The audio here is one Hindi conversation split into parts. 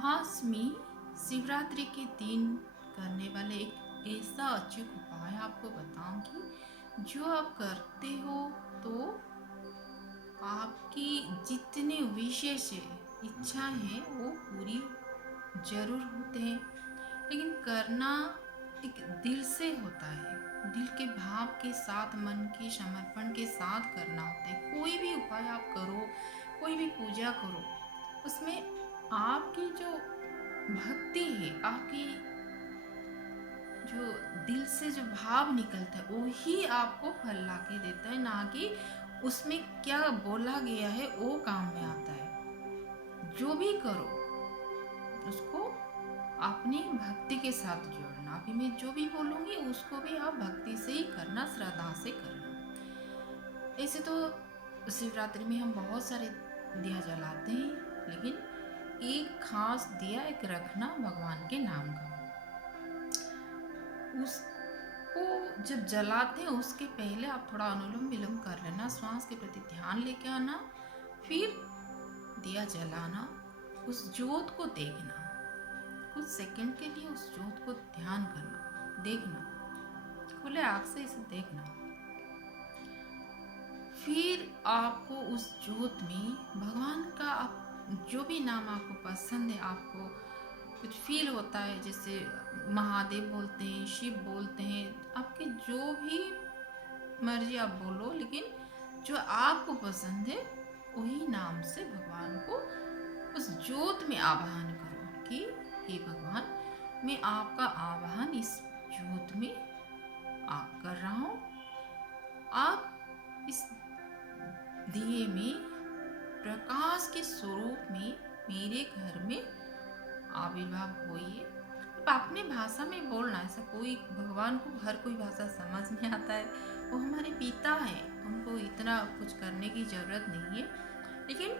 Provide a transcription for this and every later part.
आज मैं शिवरात्रि के दिन करने वाले एक ऐसा अचूक उपाय आपको बताऊंगी जो आप करते हो तो आपकी जितने विशेष इच्छा है वो पूरी जरूर होते हैं। लेकिन करना एक दिल से होता है, दिल के भाव के साथ, मन के समर्पण के साथ करना होता है। कोई भी उपाय आप करो, कोई भी पूजा करो, उसमें आपकी जो भक्ति है, आपकी जो दिल से जो भाव निकलता है वही आपको फल ला के देता है, ना कि उसमें क्या बोला गया है वो काम में आता है। जो भी करो उसको अपनी भक्ति के साथ जोड़ना। अभी मैं जो भी बोलूँगी उसको भी आप भक्ति से ही करना, श्रद्धा से करना। ऐसे तो शिवरात्रि में हम बहुत सारे दिया जलाते हैं, लेकिन एक खास दिया एक रखना भगवान के नाम का। उसको जब जलाते हैं उसके पहले आप थोड़ा अनुलोम विलोम कर लेना, श्वास के प्रति ध्यान लेके आना, फिर दिया जलाना, उस ज्योत को देखना, कुछ सेकंड के लिए उस ज्योत को ध्यान करना, देखना, खुले आँख से इसे देखना। फिर आपको उस ज्योत में भगवान का आप जो भी नाम आपको पसंद है, आपको कुछ फील होता है, जैसे महादेव बोलते हैं, शिव बोलते हैं, आपके जो भी मर्जी आप बोलो, लेकिन जो आपको पसंद है वही नाम से भगवान को उस ज्योत में आवाहन करो कि हे भगवान, मैं आपका आवाहन इस ज्योत में आप कर रहा हूँ। आप इस दिए में प्रकाश के स्वरूप में मेरे घर में आविर्भाव होइए। अब अपने भाषा में बोलना, ऐसा कोई भगवान को हर कोई भाषा समझ में आता है, वो हमारे पिता हैं, उनको इतना कुछ करने की ज़रूरत नहीं है। लेकिन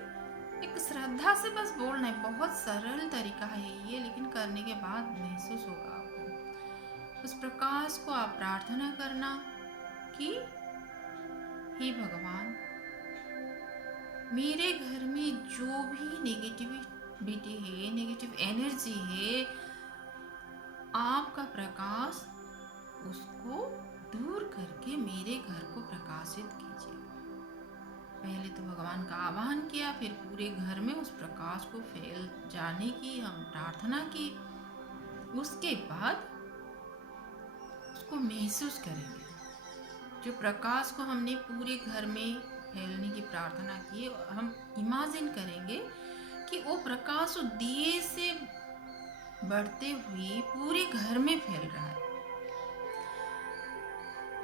एक श्रद्धा से बस बोलना है, बहुत सरल तरीका है ये, लेकिन करने के बाद महसूस होगा आपको। उस प्रकाश को आप प्रार्थना करना कि हे भगवान, मेरे घर में जो भी नेगेटिविटी है, नेगेटिव एनर्जी है, आपका प्रकाश उसको दूर करके मेरे घर को प्रकाशित कीजिए। पहले तो भगवान का आह्वान किया, फिर पूरे घर में उस प्रकाश को फैल जाने की हम प्रार्थना की। उसके बाद उसको महसूस करेंगे, जो प्रकाश को हमने पूरे घर में फैलने की प्रार्थना की, हम इमेजिन करेंगे कि वो प्रकाश वो दिए से बढ़ते हुए पूरे घर में फैल रहा है।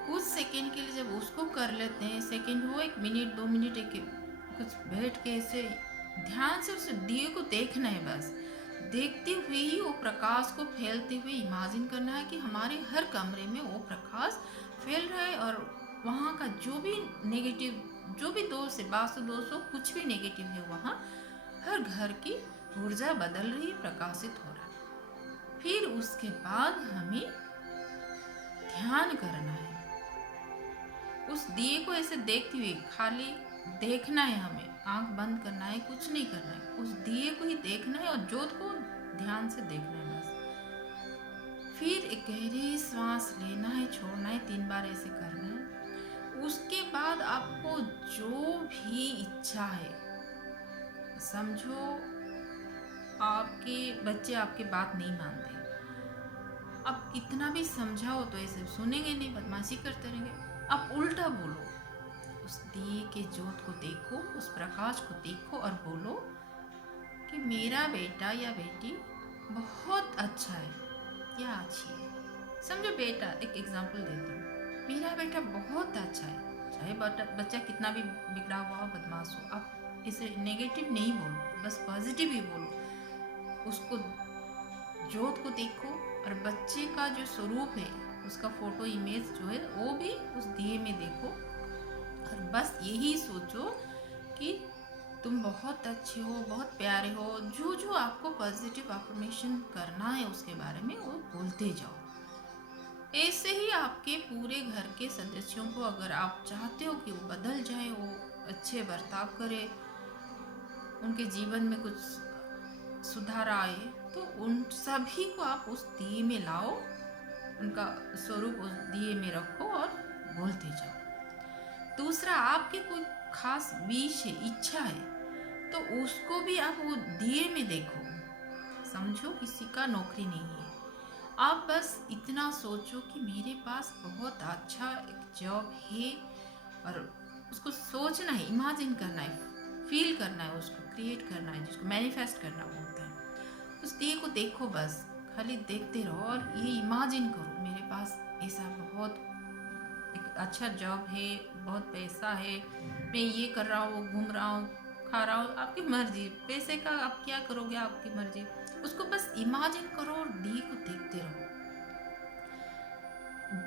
कुछ सेकंड के लिए जब उसको कर लेते हैं, सेकंड हो, 1 मिनट 2 मिनट, एक कुछ बैठ के ऐसे ध्यान से उस दिए को देखना है। बस देखते हुए ही वो प्रकाश को फैलते हुए इमेजिन करना है कि हमारे हर कमरे में वो प्रकाश फैल रहा है, और वहाँ का जो भी नेगेटिव, जो भी दोष है, वास्तु दोष हो, कुछ भी नेगेटिव है, वहाँ हर घर की ऊर्जा बदल रही, प्रकाशित हो रहा है। फिर उसके बाद हमें ध्यान करना है, उस दिए को ऐसे देखते हुए खाली देखना है, हमें आंख बंद करना है, कुछ नहीं करना है, उस दिए को ही देखना है और ज्योत को ध्यान से देखना है बस। फिर एक गहरी सांस लेना है, छोड़ना है, 3 बार ऐसे करना है। उसके बाद आपको जो भी इच्छा है, समझो आपके बच्चे आपकी बात नहीं मानते, आप कितना भी समझाओ तो ऐसे सुनेंगे नहीं, बदमाशी करते रहेंगे। आप उल्टा बोलो, उस दिए के ज्योत को देखो, उस प्रकाश को देखो और बोलो कि मेरा बेटा या बेटी बहुत अच्छा है या अच्छी है। समझो बेटा, एक एग्जांपल देती हूँ, मेरा बेटा बहुत अच्छा है। चाहे बच्चा कितना भी बिगड़ा हुआ हो, बदमाश हो, आप इसे नेगेटिव नहीं बोलो, बस पॉजिटिव ही बोलो। उसको ज्योत को देखो और बच्चे का जो स्वरूप है, उसका फोटो इमेज जो है वो भी उस दिए में देखो, और बस यही सोचो कि तुम बहुत अच्छे हो, बहुत प्यारे हो। जो जो आपको पॉजिटिव अफर्मेशन करना है उसके बारे में वो बोलते जाओ। ऐसे ही आपके पूरे घर के सदस्यों को, अगर आप चाहते हो कि वो बदल जाए, वो अच्छे बर्ताव करे, उनके जीवन में कुछ सुधार आए, तो उन सभी को आप उस दिए में लाओ, उनका स्वरूप उस दिए में रखो और बोलते जाओ। दूसरा, आपके कोई खास विश है, इच्छा है, तो उसको भी आप वो दिए में देखो। समझो किसी का नौकरी नहीं है, आप बस इतना सोचो कि मेरे पास बहुत अच्छा एक जॉब है, और उसको सोचना है, इमेजिन करना है, फील करना है, उसको क्रिएट करना है, जिसको मैनिफेस्ट करना बोलते हैं। उस दिए को देखो, बस खाली देखते रहो और ये इमेजिन करो मेरे पास ऐसा बहुत एक अच्छा जॉब है, बहुत पैसा है, मैं ये कर रहा हूँ, घूम रहा हूँ, खा रहा हूँ, आपकी मर्जी, पैसे का आप क्या करोगे आपकी मर्जी। उसको बस इमेजिन करो और दिए को देखते रहो।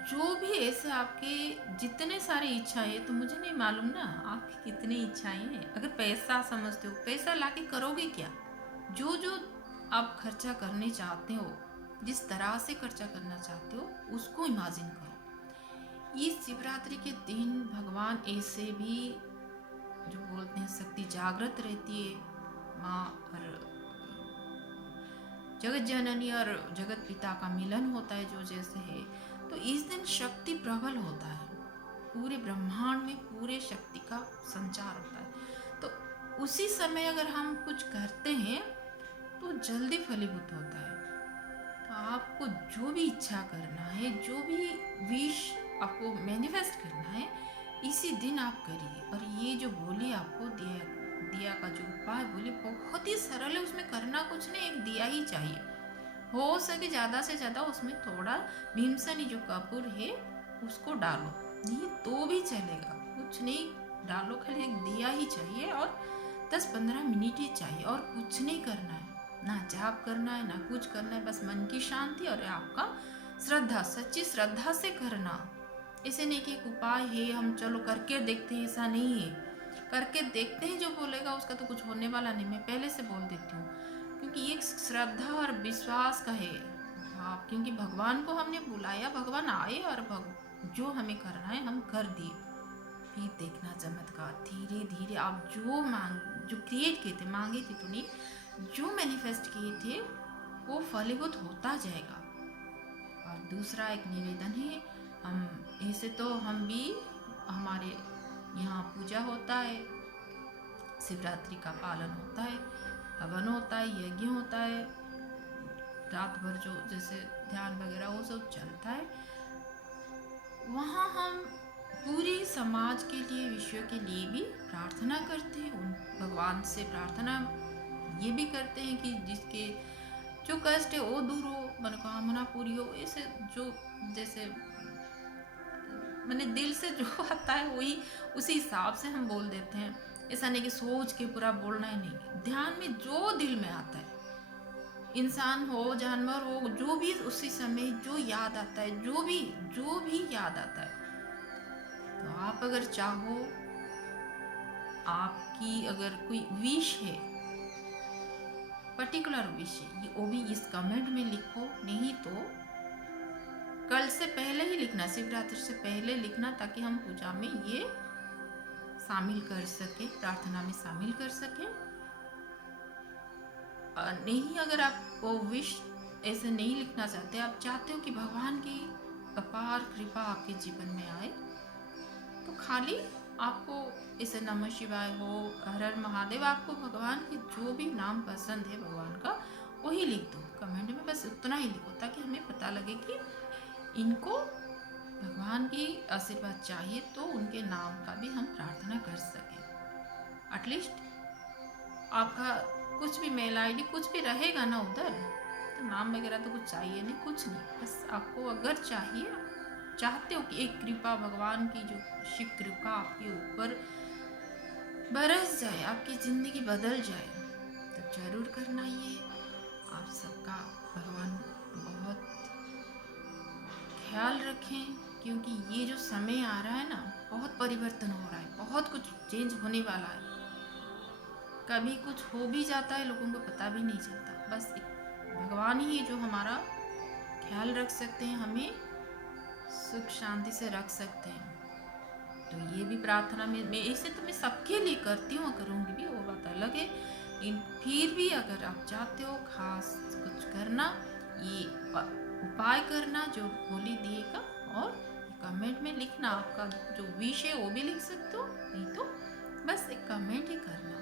जो भी ऐसे आपके जितने सारे इच्छाएं, तो मुझे नहीं मालूम ना आपकी कितनी इच्छाएं हैं। अगर पैसा समझते हो, पैसा लाके करोगे क्या? जो जो आप खर्चा करने चाहते हो, जिस तरह से खर्चा करना चाहते हो, उसको इमेजिन करो। इस शिवरात्रि के दिन भगवान ऐसे भी, जो बोलते हैं, शक्ति जागृत रहती है, माँ और जगत जननी और जगत पिता का मिलन होता है जो जैसे है, तो इस दिन शक्ति प्रबल होता है, पूरे ब्रह्मांड में पूरे शक्ति का संचार होता है। तो उसी समय अगर हम कुछ करते हैं तो जल्दी फलीभूत होता है। तो आपको जो भी इच्छा करना है, जो भी विश आपको मैनिफेस्ट करना है, इसी दिन आप करिए। और ये जो बोली आपको दिया दिया का जो उपाय बोली, बहुत ही सरल है, उसमें करना कुछ नहीं, एक दिया ही चाहिए। हो सके ज़्यादा से ज़्यादा उसमें थोड़ा भीमसनी जो कपूर है उसको डालो, नहीं तो भी चलेगा, कुछ नहीं डालो, खाली एक दिया ही चाहिए और 10-15 मिनट ही चाहिए, और कुछ नहीं करना है, ना जाप करना है, ना कुछ करना है, बस मन की शांति और आपका श्रद्धा, सच्ची श्रद्धा से करना। ऐसे नहीं कि एक उपाय है, हम चलो करके देखते हैं, ऐसा नहीं है। करके देखते हैं, जो बोलेगा उसका तो कुछ होने वाला नहीं, मैं पहले से बोल देती हूँ, क्योंकि ये श्रद्धा और विश्वास का है। हाँ, क्योंकि भगवान को हमने बुलाया, भगवान आए और जो हमें करना है हम कर दिए। फिर देखना चमत्कार, धीरे धीरे आप जो क्रिएट किए थे, मांगे थे तो नहीं, जो मैनिफेस्ट किए थे वो फलीभूत होता जाएगा। और दूसरा एक निवेदन है, हम ऐसे तो हम भी, हमारे यहाँ पूजा होता है, शिवरात्रि का पालन होता है, हवन होता है, यज्ञ होता है, रात भर जो जैसे ध्यान वगैरह वो सब चलता है। वहाँ हम पूरी समाज के लिए, विश्व के लिए भी प्रार्थना करते हैं, उन भगवान से प्रार्थना ये भी करते हैं कि जिसके जो कष्ट है वो दूर हो, मनोकामना पूरी हो। ऐसे जो जैसे मैंने दिल से जो आता है वही उसी हिसाब से हम बोल देते हैं। ऐसा नहीं कि सोच के पूरा बोलना है, नहीं, ध्यान में जो दिल में आता है, इंसान हो जानवर हो, जो भी उसी समय जो याद आता है, जो भी याद आता है, तो आप अगर चाहो, आपकी अगर कोई विश है, पर्टिकुलर विश है, वो भी इस कमेंट में लिखो। नहीं तो कल से पहले ही लिखना, शिवरात्रि से पहले लिखना, ताकि हम पूजा में ये शामिल कर सके, प्रार्थना में शामिल कर सके। नहीं, अगर आप वो विश ऐसे नहीं लिखना चाहते, आप चाहते हो कि भगवान की अपार कृपा आपके जीवन में आए, तो खाली आपको ऐसे नमः शिवाय हो, हर हर महादेव, आपको भगवान के जो भी नाम पसंद है भगवान का, वही लिख दो कमेंट में, बस उतना ही लिखो, ताकि हमें पता लगे कि इनको भगवान की आशीर्वाद चाहिए, तो उनके नाम का भी हम प्रार्थना कर सकें। एटलीस्ट आपका कुछ भी मेल आईडी कुछ भी रहेगा ना उधर, तो नाम वगैरह तो कुछ चाहिए नहीं, कुछ नहीं, बस आपको अगर चाहिए, चाहते हो कि एक कृपा भगवान की, जो शिव कृपा आपके ऊपर बरस जाए, आपकी ज़िंदगी बदल जाए, तो जरूर करना। ये आप सबका भगवान बहुत ख्याल रखें, क्योंकि ये जो समय आ रहा है ना, बहुत परिवर्तन हो रहा है, बहुत कुछ चेंज होने वाला है। कभी कुछ हो भी जाता है, लोगों को पता भी नहीं चलता, बस भगवान ही है जो हमारा ख्याल रख सकते हैं, हमें सुख शांति से रख सकते हैं। तो ये भी प्रार्थना में मैं ऐसे तो मैं सबके लिए करती हूँ, करूँगी भी, वो बात अलग है, लेकिन फिर भी अगर आप चाहते हो खास कुछ करना, ये उपाय करना जो बोली दिए का, और कमेंट में लिखना, आपका जो विश है वो भी लिख सकते हो, नहीं तो बस एक कमेंट ही करना।